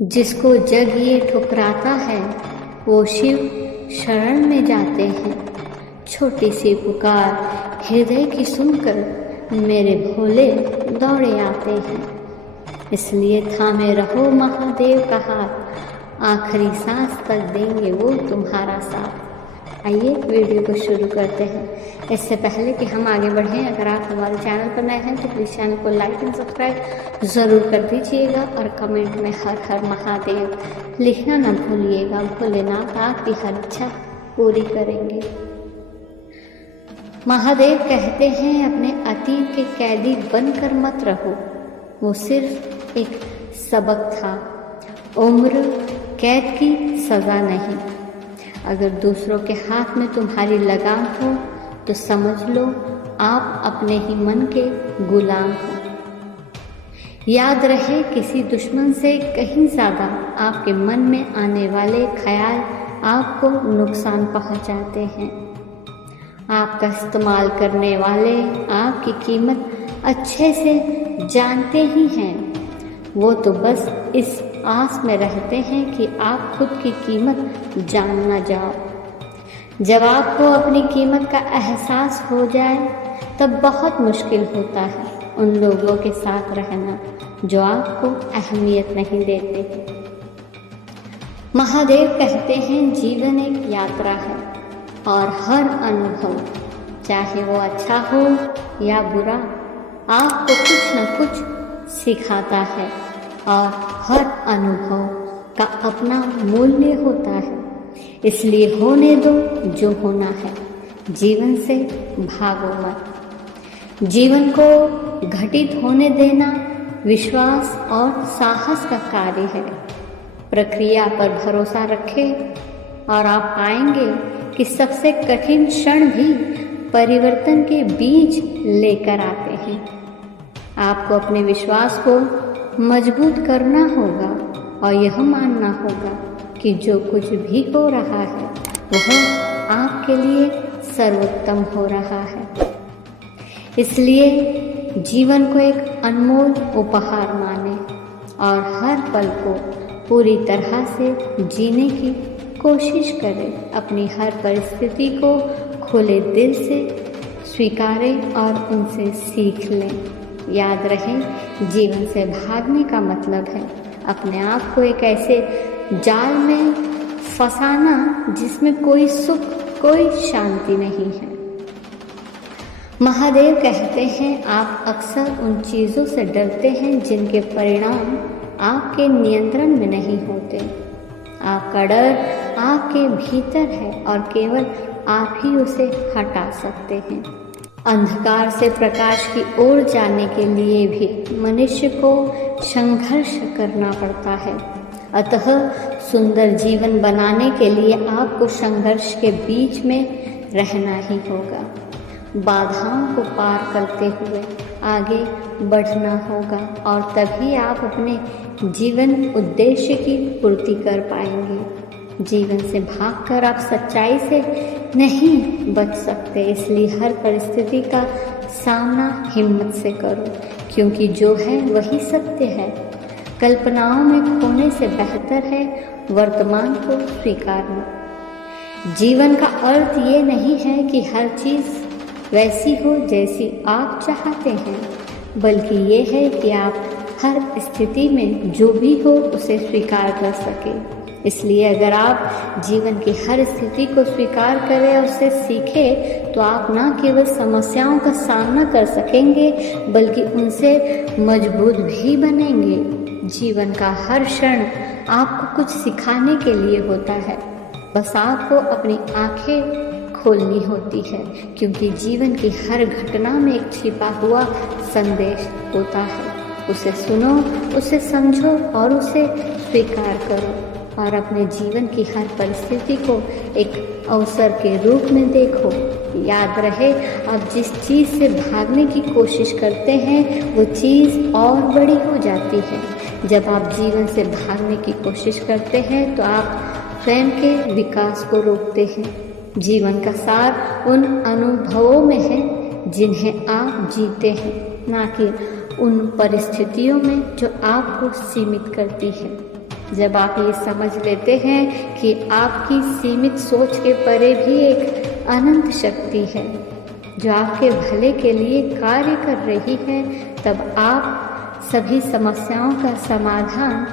जिसको जग ये ठुकराता है वो शिव शरण में जाते हैं। छोटी सी पुकार हृदय की सुनकर मेरे भोले दौड़े आते हैं। इसलिए थामे रहो महादेव का हाथ, आखिरी सांस तक देंगे वो तुम्हारा साथ। आइए वीडियो को शुरू करते हैं। इससे पहले कि हम आगे बढ़ें, अगर आप हमारे चैनल पर नए हैं तो प्लीज़ चैनल को लाइक एंड सब्सक्राइब ज़रूर कर दीजिएगा और कमेंट में हर हर महादेव लिखना न भूलिएगा। भोलेनाथ आपकी हर इच्छा पूरी करेंगे। महादेव कहते हैं अपने अतीत के कैदी बनकर मत रहो, वो सिर्फ एक सबक था, उम्र कैद की सज़ा नहीं। अगर दूसरों के हाथ में तुम्हारी लगाम हो तो समझ लो आप अपने ही मन के गुलाम हो। याद रहे किसी दुश्मन से कहीं ज़्यादा आपके मन में आने वाले ख्याल आपको नुकसान पहुंचाते हैं। आपका इस्तेमाल करने वाले आपकी कीमत अच्छे से जानते ही हैं। वो तो बस इस आस में रहते हैं कि आप खुद की कीमत जान ना जाओ। जब आपको अपनी कीमत का एहसास हो जाए तब बहुत मुश्किल होता है उन लोगों के साथ रहना जो आपको अहमियत नहीं देते। महादेव कहते हैं जीवन एक यात्रा है और हर अनुभव, चाहे वो अच्छा हो या बुरा, आपको कुछ न कुछ सिखाता है और हर अनुभव का अपना मूल्य होता है। इसलिए होने दो जो होना है, जीवन से भागो मत। जीवन को घटित होने देना विश्वास और साहस का कार्य है। प्रक्रिया पर भरोसा रखें और आप पाएंगे कि सबसे कठिन क्षण भी परिवर्तन के बीज लेकर आते हैं। आपको अपने विश्वास को मजबूत करना होगा और यह मानना होगा कि जो कुछ भी हो रहा है वह आपके लिए सर्वोत्तम हो रहा है। इसलिए जीवन को एक अनमोल उपहार माने और हर पल को पूरी तरह से जीने की कोशिश करें। अपनी हर परिस्थिति को खुले दिल से स्वीकारें और उनसे सीख लें। याद रहे जीवन से भागने का मतलब है अपने आप को एक ऐसे जाल में फंसाना जिसमें कोई सुख कोई शांति नहीं है। महादेव कहते हैं आप अक्सर उन चीज़ों से डरते हैं जिनके परिणाम आपके नियंत्रण में नहीं होते। आपका डर आपके भीतर है और केवल आप ही उसे हटा सकते हैं। अंधकार से प्रकाश की ओर जाने के लिए भी मनुष्य को संघर्ष करना पड़ता है। अतः सुंदर जीवन बनाने के लिए आपको संघर्ष के बीच में रहना ही होगा। बाधाओं को पार करते हुए आगे बढ़ना होगा और तभी आप अपने जीवन उद्देश्य की पूर्ति कर पाएंगे। जीवन से भागकर आप सच्चाई से नहीं बच सकते। इसलिए हर परिस्थिति का सामना हिम्मत से करो, क्योंकि जो है वही सत्य है। कल्पनाओं में खोने से बेहतर है वर्तमान को स्वीकारना। जीवन का अर्थ ये नहीं है कि हर चीज़ वैसी हो जैसी आप चाहते हैं, बल्कि ये है कि आप हर स्थिति में जो भी हो उसे स्वीकार कर सकें। इसलिए अगर आप जीवन की हर स्थिति को स्वीकार करें और उससे सीखें तो आप न केवल समस्याओं का सामना कर सकेंगे बल्कि उनसे मजबूत भी बनेंगे। जीवन का हर क्षण आपको कुछ सिखाने के लिए होता है, बस आपको अपनी आंखें खोलनी होती है, क्योंकि जीवन की हर घटना में एक छिपा हुआ संदेश होता है। उसे सुनो, उसे समझो और उसे स्वीकार करो और अपने जीवन की हर परिस्थिति को एक अवसर के रूप में देखो। याद रहे आप जिस चीज़ से भागने की कोशिश करते हैं वो चीज़ और बड़ी हो जाती है। जब आप जीवन से भागने की कोशिश करते हैं तो आप स्वयं के विकास को रोकते हैं। जीवन का सार उन अनुभवों में है जिन्हें आप जीते हैं, ना कि उन परिस्थितियों में जो आपको सीमित करती है। जब आप ये समझ लेते हैं कि आपकी सीमित सोच के परे भी एक अनंत शक्ति है जो आपके भले के लिए कार्य कर रही है, तब आप सभी समस्याओं का समाधान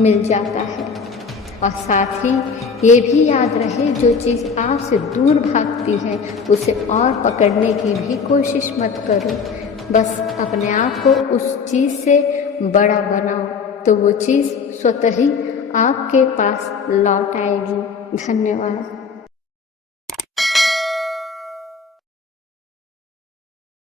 मिल जाता है। और साथ ही ये भी याद रहे, जो चीज़ आपसे दूर भागती है उसे और पकड़ने की भी कोशिश मत करो। बस अपने आप को उस चीज़ से बड़ा बनाओ, तो वो चीज़ स्वतः ही आपके पास लौट आएगी। धन्यवाद।